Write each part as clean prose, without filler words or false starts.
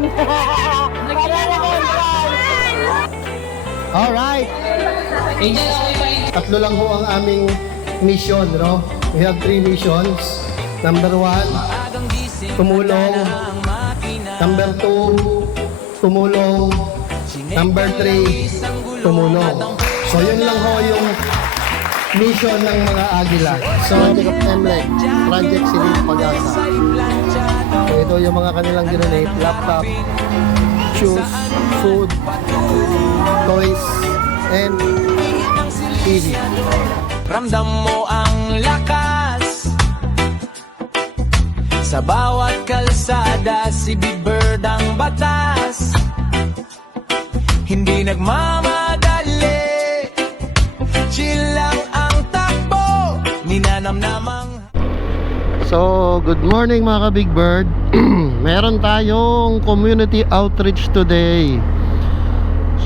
namin. Alright. Tatlo lang ho ang aming mission, no? We have 3 missions. Number 1, tumulong. Number 2, tumulong. Number 3, tumulong. So yun lang ho yung mission ng mga Agila. So, Tikap Emlec, Project Silid Pag-asa. So, ito yung mga kanilang donate, laptop, shoes, food, toys, and TV. Ramdam mo ang lakas sa bawat kalsada, si Big Bird ang batas. Hindi nagmamadali, chill lang ang takbo, ninanamnamang. So, good morning mga ka-Big Bird. Meron tayong community outreach today.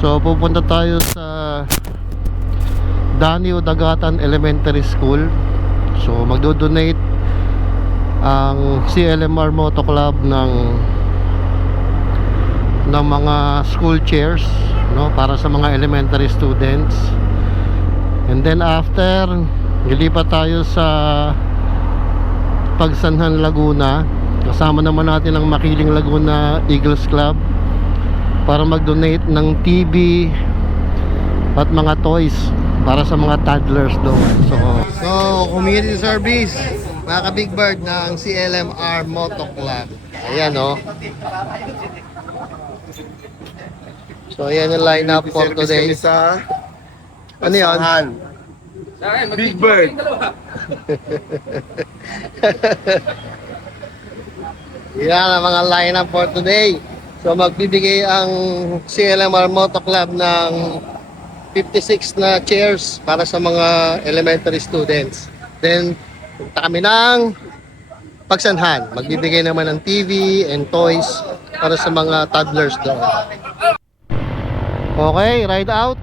So, pupunta tayo sa Danio Dagatan Elementary School. So, magdo-donate ang CLMR Moto Club ng mga school chairs, no, para sa mga elementary students. And then after, lilipat tayo sa Pagsanhan, Laguna. Kasama naman natin ang Makiling Laguna Eagles Club para mag-donate ng TV at mga toys para sa mga toddlers doon. So community service, mga ka-Big Bird ng CLMR Moto Club. Ayan, oh. So ayan yung lineup for today. Sa Ano yun? Big Bird. Yan ang mga lineup for today. So magbibigay ang CLMR Moto Club ng 56 na chairs para sa mga elementary students. Then punta kami ng Pagsanhan. Magbibigay naman ng TV and toys para sa mga toddlers doon. Okay, ride out.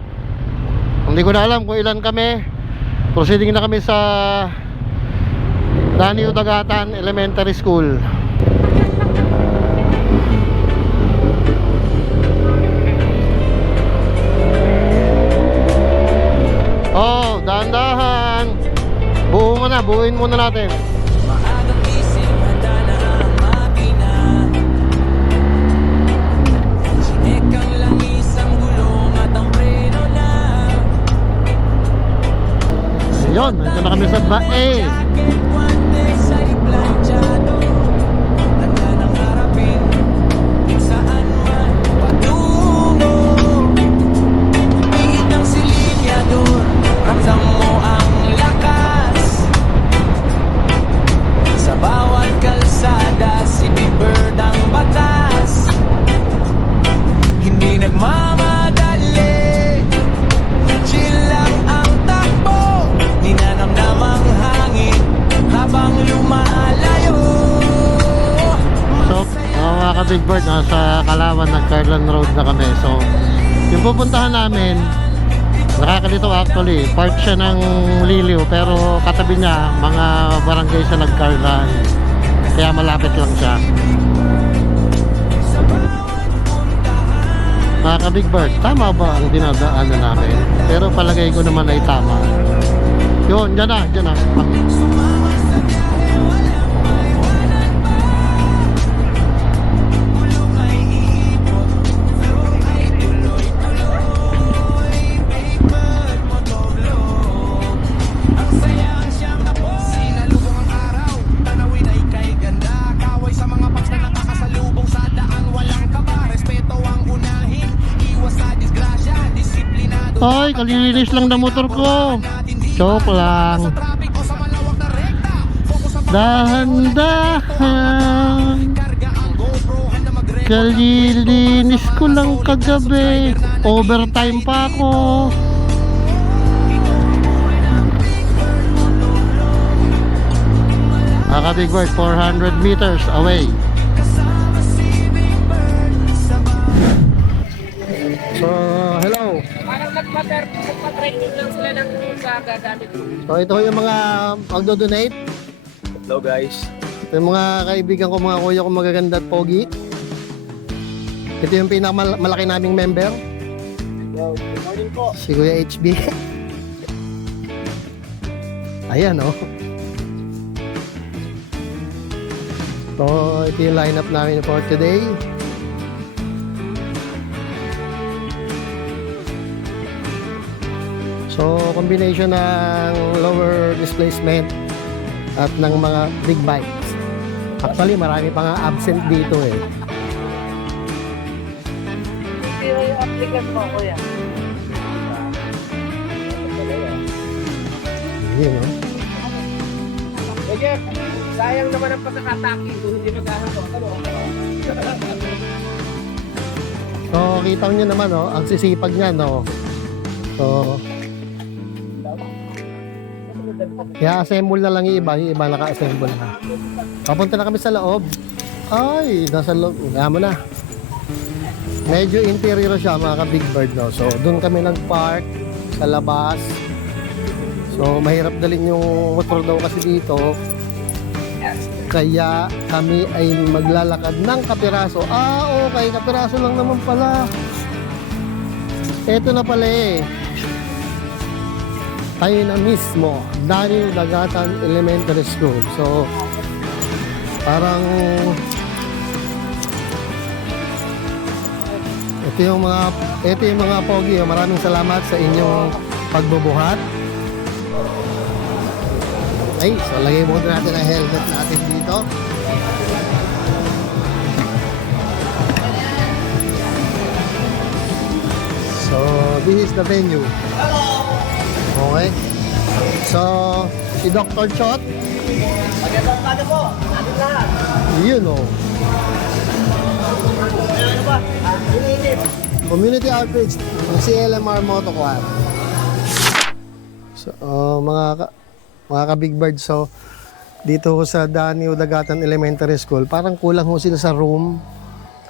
Hindi ko na alam kung ilan kami. Proceeding na kami sa Danio Dagatan Elementary School. Oh, dahan-dahan. Buuin muna natin. Maagang gising, handa na ang makina. Sinek ang langis, ang gulong at ang preno na. Ayun, nandito na kami sa Bae. Jacket, guantes, ay planchado. Handa nang harapin kung saan man patungo. Pihit ng silinyador, ramdam mo ang lakas sa bawat kalsada, si Big Bird ang batas. Hindi nagmamadali, chill lang ang takbo, ninanamnamang hangin habang lumalayo. So, mga ka-Big Bird, nasa Kalawan ng Carlan Road na kami. So, yung pupuntahan namin, nakakalito actually, part siya ng Liliw, pero katabi niya, mga barangay sa Nagcarlan. Kaya malapit lang siya. Mga ka-Big Bird, tama ba ang dinadaanan namin? Pero palagay ko naman ay tama. Yun, dyan na. Sinalubong ang araw, tanawin ay kay ganda. Kaway sa mga paks na nakakasalubong sa daan, walang kaba. Respeto ang unahin, iwas sa disgrasya, disiplinado. Ay, kalilinis lang na motor ko. Joke lang. Traffic o sa malawak na rekta, focus sa Dahan-dahan. pagkarga ang GoPro, handa mag-record. Kalilinis ko lang kagabi. Overtime pa ako. Big Bird, 400 meters away. So, hello. Parang nagpa-training lang sila ng sa gagamit ko. So, ito yung mga magdo-donate. Hello guys. Ito yung mga kaibigan ko, mga kuya ko magaganda at pogi. Ito yung pinakamalaki naming member. Good morning po. Si Kuya HB. Ayan, oh. So, ito yung lineup namin for today. So, combination ng lower displacement at ng mga big bikes. Actually, marami pa nga absent dito eh. Pero yung applicant mo, kuya. Yun, oh. Kuya, sayang naman ang pagkakataki kung hindi maghahanap. So, kita nyo naman, oh, ang sisipag niya, no? So, kaya assemble na lang yung iba naka-assemble na. Papunta na kami sa loob. Ay, nasa loob. Kaya mo na. Medyo interior siya, mga ka-Big Bird, no? So, doon kami nag-park sa labas. So, mahirap dalhin yung motor daw kasi dito. Kaya kami ay maglalakad ng kapiraso. Ah, okay. Kapiraso lang naman pala. Ito na pala eh. Tayo na mismo. Daniel Dagatan Elementary School. So, parang ito yung mga pogi. Maraming salamat sa inyong pagbubuhat. Ay, so lagay muna natin ang helmet natin dito. So, this is the venue. Okay. So, si Dr. Chot. Magandang umaga po. Ating lahat. Yun o. Ano ba? Iniinip. Community outreach. Si LMR Moto Club. So, mga ka-Big Bird, so dito ko sa Danio Dagatan Elementary School, parang kulang ho sila sa room.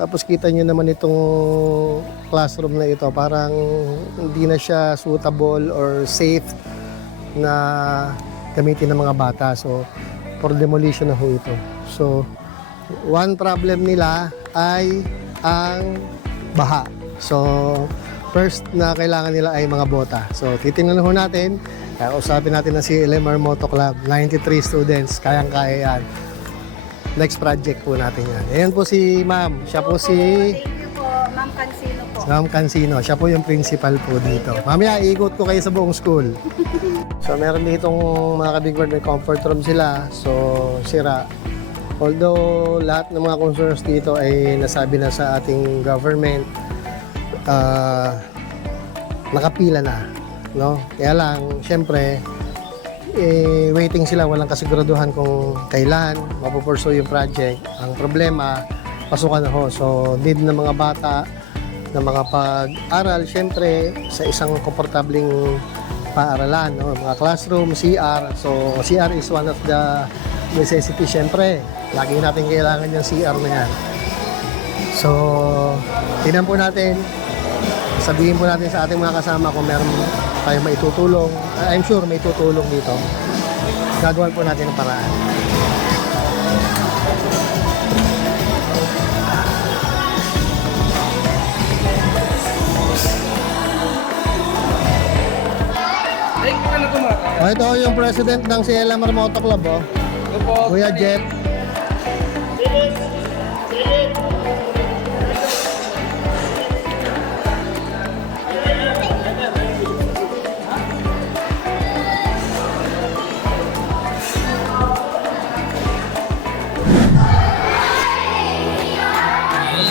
Tapos kita nyo naman itong classroom na ito, parang hindi na siya suitable or safe na gamitin ng mga bata. So, for demolition na ho ito. So, one problem nila ay ang baha. So, first na kailangan nila ay mga bota. So, titingnan ho natin. Kaya usapin natin na si LMR Moto Club. 93 students. Kayang-kaya yan. Next project po natin yan. Ayan po si Ma'am. Siya po si Ma'am Cancino po. Ma'am Cancino. Siya po yung principal po dito. Mamaya, ikot ko kayo sa buong school. So, meron ditong mga ka-Big Bird, may comfort room sila. So, sira. Although, lahat ng mga concerns dito ay nasabi na sa ating government, nakapila na. No? Kaya lang, syempre, waiting sila, walang kasiguraduhan kung kailan mapupursue yung project. Ang problema, pasukan na ho. So, need ng mga bata na mga pag-aral, syempre, sa isang komportabling paaralan. No? Mga classroom, CR. So, CR is one of the necessity, syempre. Lagi natin kailangan yung CR na yan. So, tingnan po natin. Sabihin po natin sa ating mga kasama kung meron tayong maitutulong. I'm sure may tutulong dito. Gagawan po natin ang paraan. Ay, kung ano kumaka? Ito yung president ng CLMR Moto Club, oh. Ito po. Kuya Jet.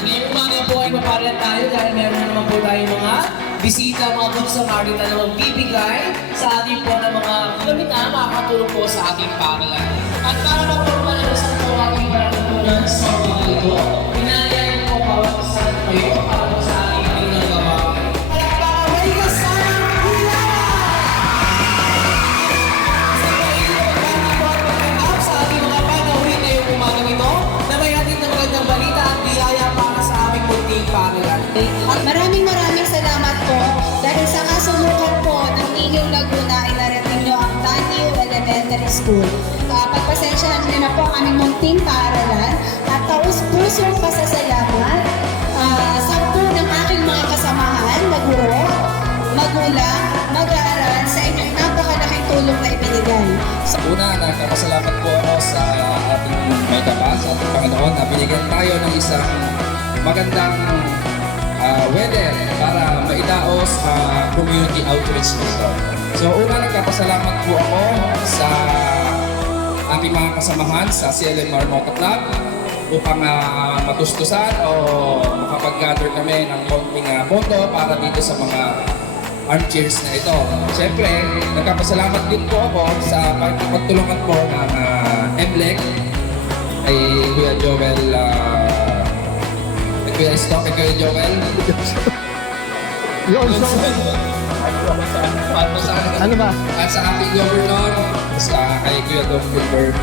Ngayong umaga po ay mapapalan tayo dahil meron naman po tayo mga bisita, mga good Samaritan na magbibigay sa ating po ng mga gamit na makakatulong po sa ating paaralan. At para po po malabasan po ating paratunan sa mga ito, inayayan po bawat isa kayo para po sa ating pinagawa. Palakpakan, may kasama pila! Sa kayo, magkakapag sa ating mga panahuli ngayong umaga nito na may ating na magandang balita at biyaya para sa aming munting paaralan. At maraming salamat po dahil sa kasulukan po ng inyong Laguna ay narating nyo ang Danio Elementary School. Pagpasensyahan nyo na po ang aming munting paaralan at taus-pusong pasasalamat sa isang magandang weather para maidaos community outreach nito. So una, nagpapasalamat po ako sa aking mga kasamahan sa CLMR Moto Club upang matustusan o makapag-gather kami ng konting boto para dito sa mga armchairs na ito. Siyempre, nagpapasalamat din po ako sa pagtulungan po ng MLEC kay Kuya Joel, kay Kuya Stock, kay Kuya Joel. Yun, so, ano ba? At sa ating governor, sa kay Kuya Dom Gilbert,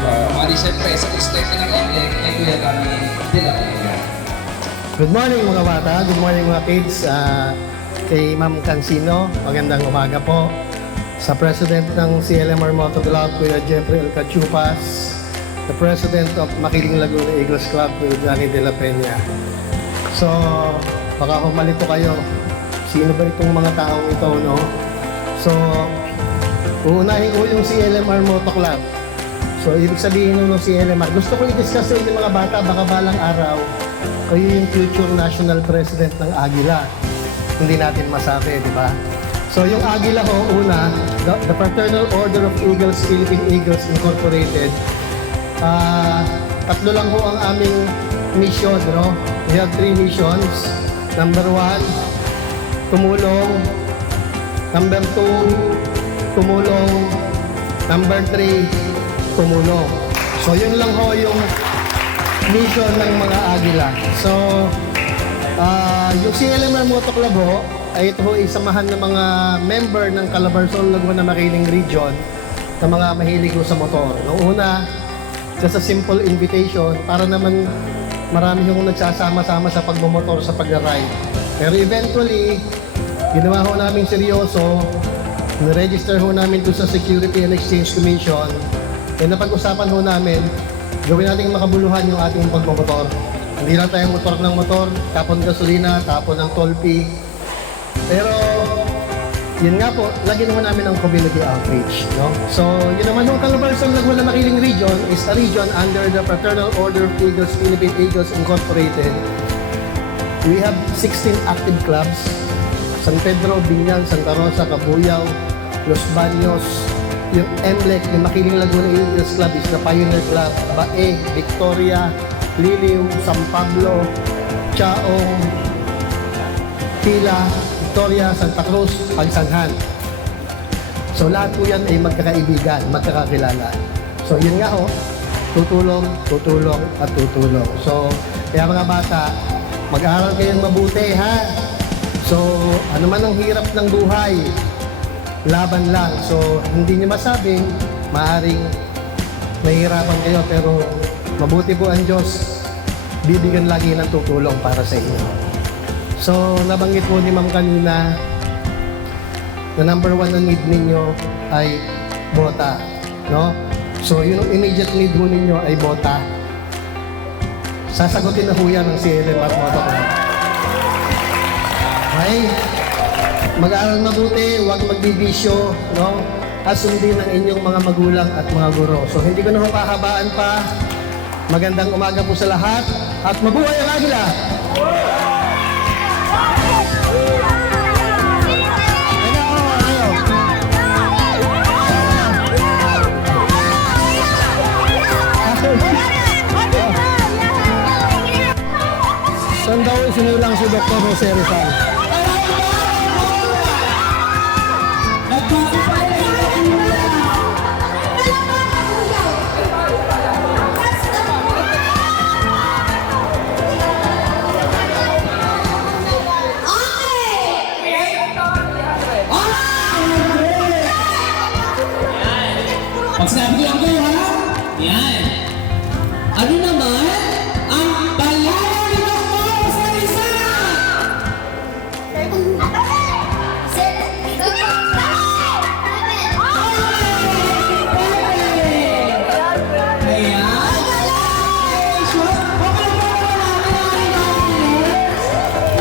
siyempre sa presidente ng MLEC, kay Kuya Dani de la Peña. Good morning mga bata, good morning mga kids. Kay Ma'am Cancino, magandang umaga po. Sa President ng CLMR Moto Club, Kuya Jeffrey El Cachupas. The President of Makiling Laguna Eagles Club, Kuya Johnny de la Peña. So, baka humalito kayo. Sino ba itong mga taong ito, no? So, uunahin ko yung CLMR Moto Club. So, ibig sabihin ng CLMR. Gusto ko i-discuss sa inyo mga bata, baka balang araw, kayo yung future national president ng Agila. Hindi natin masabi, di ba? So, yung Agila ho, una, the Fraternal Order of Eagles, Philippine Eagles Incorporated, tatlo lang ho ang aming mission, no? We have 3 missions. Number 1, tumulong. Number 2, tumulong. Number 3, tumulong. So, yun lang ho yung mission ng mga Agila. So, yung CLMR Moto Club ho, ay ito ho isamahan ng mga member ng Calabarzon, Laguna, Makiling Region na mga mahilig ho sa motor. Noong una, just a simple invitation para naman marami yung nagsasama-sama sa pagmumotor sa pag-ride. Pero eventually, ginawa ho namin seryoso, niregister ho namin doon sa Security and Exchange Commission, and napag-usapan ho namin, gawin natin makabuluhan yung ating pagmumotor. Hindi lang tayo motor ng motor, tapon gasolina, tapon ng toll fee. Pero, yun nga po, lagi naman namin ang community outreach. No? So, yun naman yung Calabarzon, Laguna, Makiling Region is a region under the Fraternal Order of Eagles, Philippine Eagles Incorporated. We have 16 active clubs. San Pedro, Binyan, Santa Rosa, Cabuyao, Los Baños. Yung MLEC, yung Makiling Laguna Eagles Club is the Pioneer Club. Bae, Victoria, Liliw, San Pablo, Chaong, Pila, Victoria, Santa Cruz, Pagsanhan. So lahat po yan ay magkakaibigan, magkakakilala. So yun nga ho, tutulong, tutulong, at tutulong. So kaya mga bata, mag-aaral kayong mabuti ha. So ano man ang hirap ng buhay, laban lang. So hindi niyo masabing, maaaring mahirapan kayo, pero mabuti po ang Diyos, bibigyan lagi ng tutulong para sa inyo. So, nabanggit po ni Ma'am kanina na number 1 na need ninyo ay bota. No? So, yung immediate need po ninyo ay bota. Sasagutin na po yan ng CLMR Moto Club. Okay? Mag-aaral mabuti, huwag magbibisyo, no? At sundin ang inyong mga magulang at mga guro. So, hindi ko na ho pahabaan pa. Magandang umaga po sa lahat at mabuhay ang Agila! Saan daw isinilang si Dr. Jose Rizal? Pag sinabi ko lang kayo, ha? Yan. Ano naman? Ang bayaran ni Dr. sa isa! Ayan. Sure. Okay po ba namin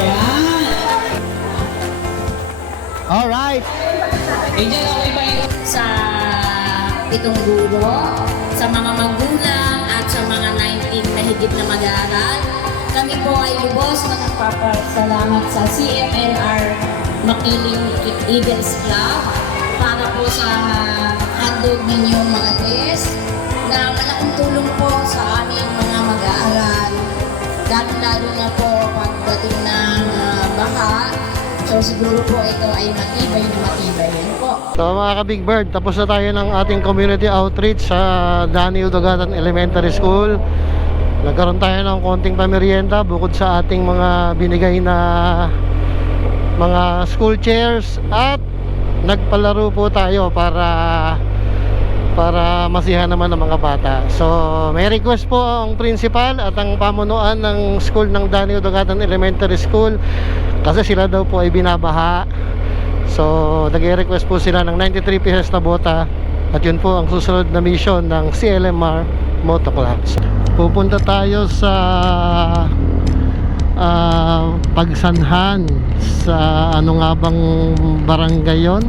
Yan. Alright! Angel, okay ba yun? Sa pitong guro, sa mga magulang at sa mga 19 na higit na mag-aaral. Kami po ay lubos na nagpapasalamat sa CMNR Makiling Eagles Club para po sa handog ninyong mga test na malaking tulong po sa aming mga mag-aaral. Lalo na po pagdating ng baha. So siguro po ito ay matibay na matibay. Yan po. So mga ka-Big Bird, tapos na tayo ng ating community outreach sa Daniel Dugatan Elementary School. Nagkaroon tayo ng konting pamerienda bukod sa ating mga binigay na mga school chairs, at nagpalaro po tayo para masiyahan naman ng mga bata. So may request po ang principal at ang pamunuan ng school ng Daniel Dugatan Elementary School kasi sila daw po ay binabaha. So nag-request po sila ng 93 pieces na bota, at yun po ang susunod na mission ng CLMR Moto Club. Pupunta tayo sa Pagsanhan, sa ano nga bang barangay yon?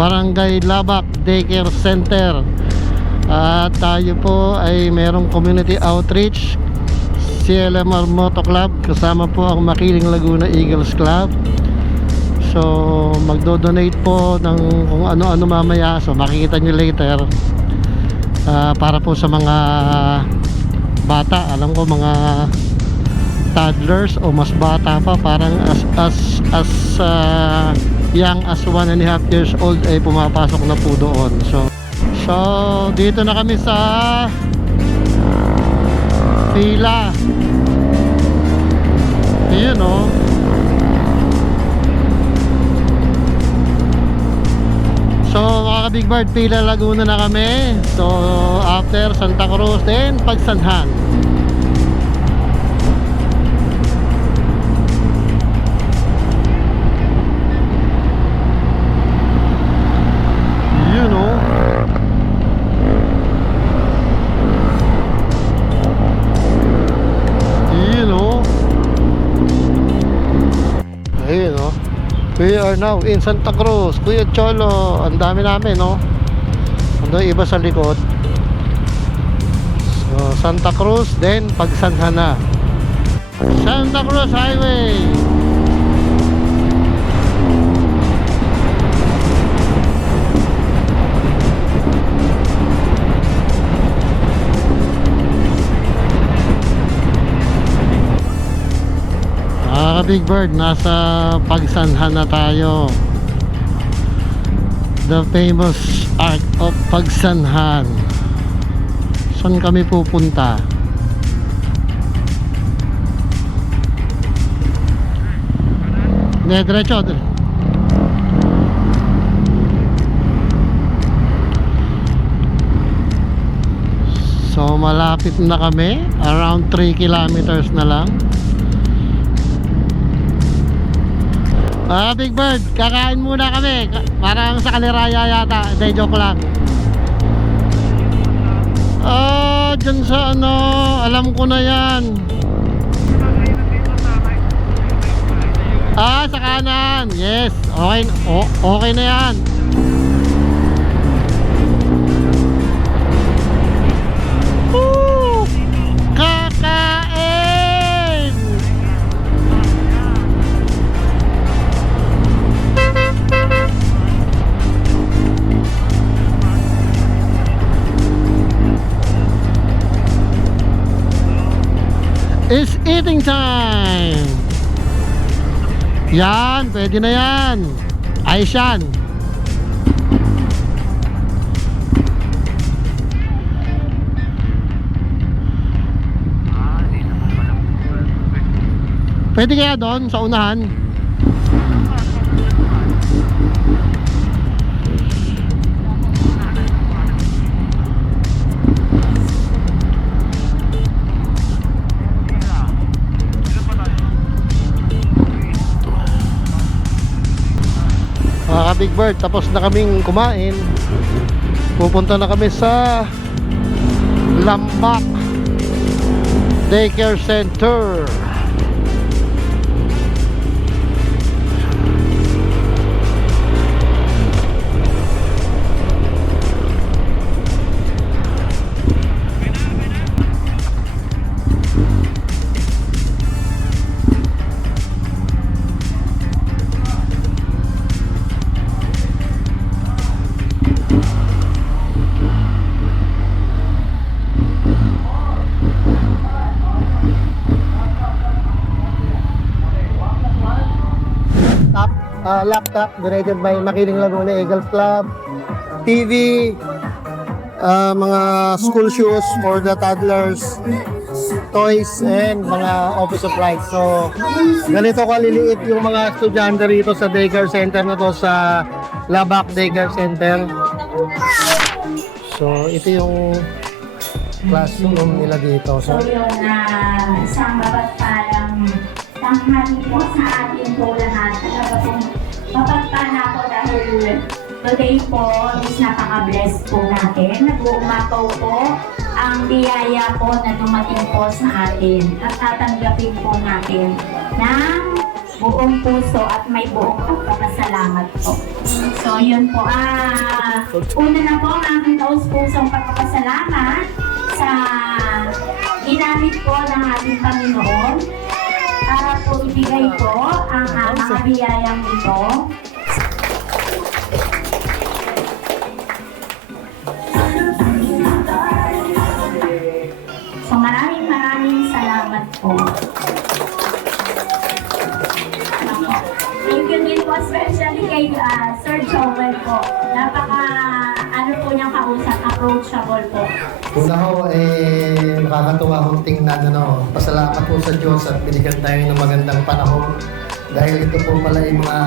Barangay Labak Daycare Center. At tayo po ay merong community outreach, CLMR Moto Club, kasama po ang Makiling Laguna Eagles Club. So magdo-donate po ng kung ano-ano mamaya, so makikita nyo later. Para po sa mga bata, alam ko mga toddlers o mas bata pa, parang as young as 1.5 years old ay pumapasok na po doon. So dito na kami sa pila. Ayun o. So mga ka-Big Bird, pila Laguna na kami. So after Santa Cruz, then Pagsanhan. You know. You know. Ayun o. We are now in Santa Cruz, Kuya Cholo. Ang dami namin, no? Ando iba sa likod. So, Santa Cruz, then Pagsanhan na. Santa Cruz Highway. Big Bird, nasa Pagsanhan na tayo. The famous Arc of Pagsanhan. Saan kami pupunta? Diretso. So malapit na kami, around 3 kilometers na lang. Big Bird, kakain muna kami. Parang sa Kaliraya yata. Hindi, joke lang. Dyan sa ano, alam ko na yan. Sa kanan. Yes, okay, okay na yan. Woo! Kakain! It's eating time. Yan, pwede na yan. Ayos yan. Pwede kaya doon sa unahan? Big Bird, tapos na kaming kumain. Pupunta na kami sa Lambak Daycare Center. laptop donated by Makiling Laguna Eagles Club, TV, mga school shoes for the toddlers, toys, and mga office supplies. So, ganito kaliliit yung mga estudyante rito sa daycare center na to, sa Labac Daycare Center. So, ito yung classroom nila dito. So yun, isang mapagpalang tanghali po sa atin po lahat. Talaga pong mapagpala po dahil today po is napaka-bless po natin. Nag-uumapaw po ang biyaya po na dumating po sa atin at tatanggapin po natin ng buong puso at may buong pagpapasalamat po. So yun po, una na po ang aking taus-pusong pagpapasalamat sa ginamit po ng ating Panginoon para po ibigay po ang mga biyayang ito. So maraming salamat po. Thank you din po especially kay Sir Joel po. Ano po niyang kausap, approachable po. Una ho, nakakatuwa akong tingnan, pasalamat po sa Diyos at binigyan tayo ng magandang panahon dahil ito po pala yung mga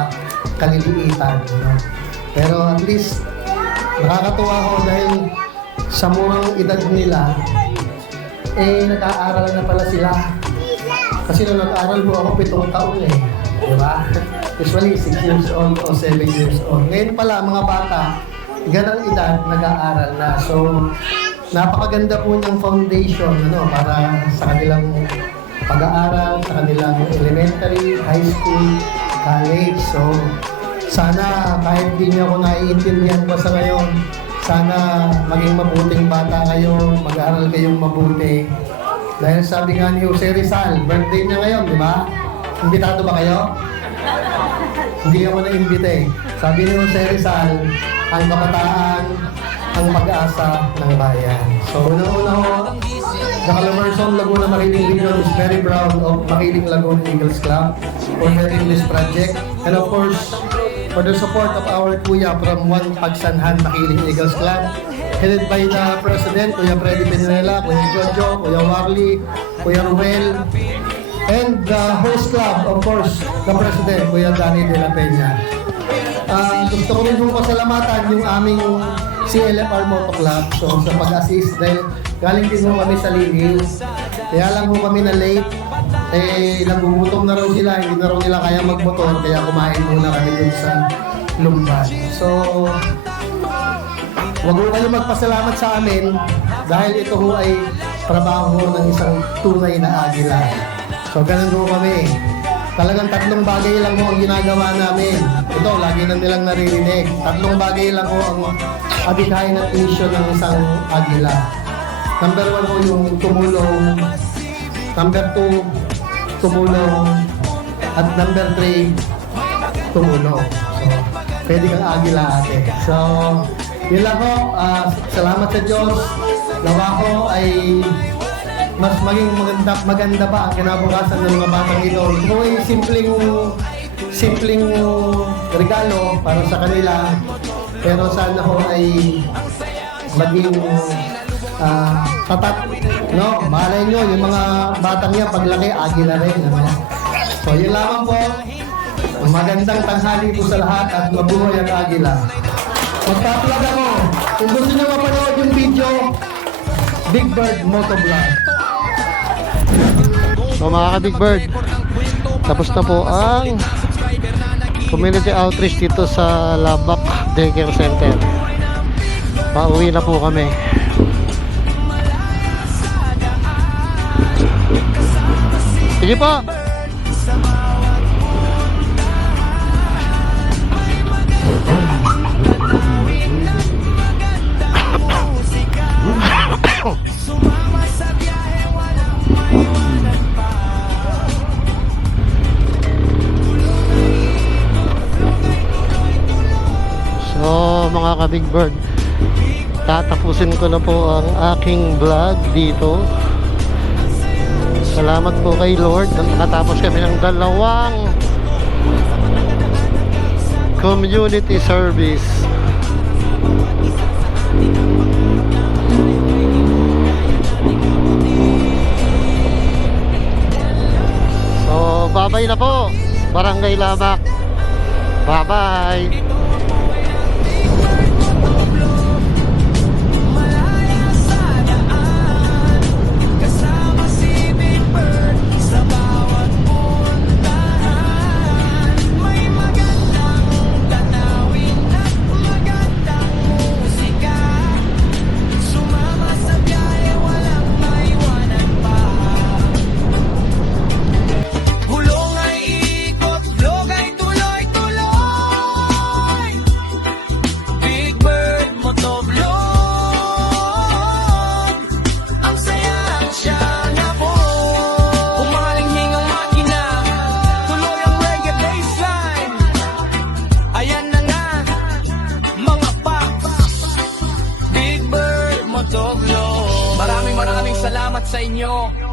kaliliitan. Pero at least, nakakatuwa ako dahil sa murang edad nila, nag-aaral na pala sila. Kasi nung nag-aaral po ako 7 taon di ba? Usually 6 years old o 7 years old. Ngayon pala, mga bata, ganang edad, nag-aaral na. So, napakaganda po niyang foundation para sa kanilang pag-aaral, sa kanilang elementary, high school, college. So, sana kahit di niyo ako naiintindihan pa sa ngayon, sana maging mabuting bata kayo, mag-aaral kayong mabuti. Dahil sabi nga ni Jose Rizal, birthday niya ngayon, di ba? Imbitado ba kayo? Hindi ako na-imbite. Sabi ni Jose Rizal, ang kabataan, ang pag-asa ng bayan. So, una-una ho, the Calabarzon Laguna Makiling Region is very proud of Makiling Laguna Eagles Club for having this project. And of course, for the support of our kuya from One Pagsanhan Makiling Eagles Club, headed by the President, Kuya Freddy Pinrela, Kuya Jojo, Kuya Warley, Kuya Ruel, and the host club, of course, the President, Kuya Danny de la Peña. Gusto ko rin po pasalamatan yung aming CLFR Moto Club sa pag-assist dahil galing din po kami sa Ligil. Kaya lang po kami na late. Nagugutom na raw sila, hindi na raw nila kaya magmotor, kaya kumain muna kami dun sa Lumban. So, huwag po kayo magpasalamat sa amin dahil ito ho ay trabaho ng isang tunay na agila. So, ganun po kami. Talagang 3 bagay lang po ang ginagawa namin. Ito, lagi na nilang naririnig. 3 bagay lang po ang adikain at mission ng isang agila. Number 1 po yung tumulong. Number 2, tumulong. At number 3, tumulong. So, pwede kang agila ate. So, yun lang po. Salamat sa Diyos. Nawa ko ay mas maging maganda pa ang kinabukasan ng mga batang ito. Ito ay simpleng regalo para sa kanila. Pero sana ko ay maging tatat. Malay nyo, yung mga batang yan, paglaki, agila rin. So, yun lamang po. Magandang tanghali po sa lahat at mabuhay ang agila. Magpa-plug ako. Kung gusto nyo mapanood yung video, Big Bird Motovlog. So mga ka-Big Bird, tapos na po ang community outreach dito sa Labac Daycare Center. Pauwi na po kami. Sige po. So mga ka-Big Bird, tatapusin ko na po ang aking vlog dito. Salamat po kay Lord. Nakatapos kami ng 2 community service. So, bye-bye na po. Barangay Lamak. Bye-bye. Kasama si Big Bird sa bawat puntahan. May magandang tanawin at magandang musika. Sumama sa biyahe, walang maiwanan pa. Gulong ay ikot, vlog ay tuloy-tuloy. Big Bird Motovlog, ang saya siya na po. Umaling hingang makina, tuloy ang reggae baseline. Ayan na nga, mga paps, Big Bird Motovlog. Maraming salamat sa inyo.